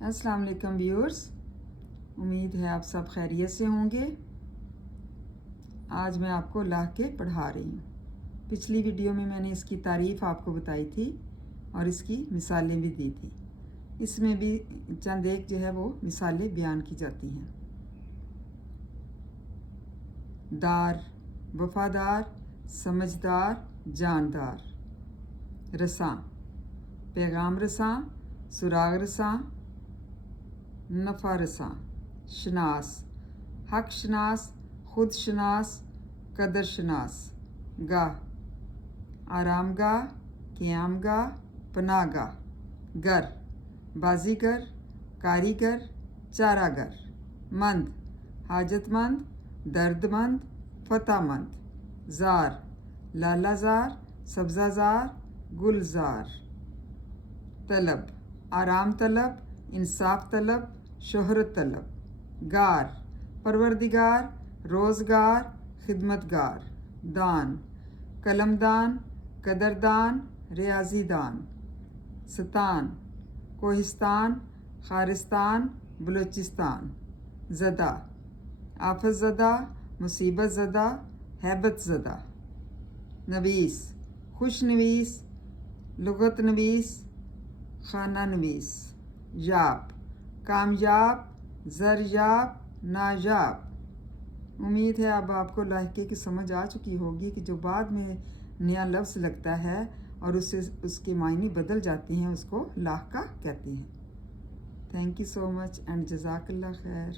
अस्सलाम वालेकुम व्यूअर्स, उम्मीद है आप सब खैरियत से होंगे। आज मैं आपको लाके पढ़ा रही हूँ। पिछली वीडियो में मैंने इसकी तारीफ़ आपको बताई थी और इसकी मिसालें भी दी थी। इसमें भी चंद एक जो है वो मिसालें बयान की जाती हैं। दार, वफादार, समझदार, जानदार। रसां, पैगाम रसां, सुराग रसां, नफ़ा रसां। शनास, हक शनास, खुद शनास, कदर शनास। गाह, आरामगाह, क़यामगाह, पनाहगाह। गर, बाजीगर, कारीगर, चारागर। मंद, हाजतमंद, दर्दमंद, फ़तहमंद। ज़ार, लालाज़ार, सब्ज़ाज़ार, गुलज़ार। तलब, आराम तलब, इंसाफ तलब, शोहरत तलब। गार, परवरदिगार, रोज़गार, खिदमतगार। दान, कलमदान, कदरदान, रियाज़ीदान। सतान, कोहिस्तान, खारिस्तान, बलोचिस्तान। ज़दा, आफत ज़दा, मुसीबत ज़दा, हैबत ज़दा। नवीस, खुश नवीस, लुग़त नवीस, खाना नवीस। याब, कामयाब, ज़रयाब, नायाब। उम्मीद है अब आपको लाहिके की समझ आ चुकी होगी कि जो बाद में नया लफ्ज़ लगता है और उससे उसके मायने बदल जाते हैं उसको लाहका कहते हैं। Thank you so much and जज़ाकल्लाह खैर।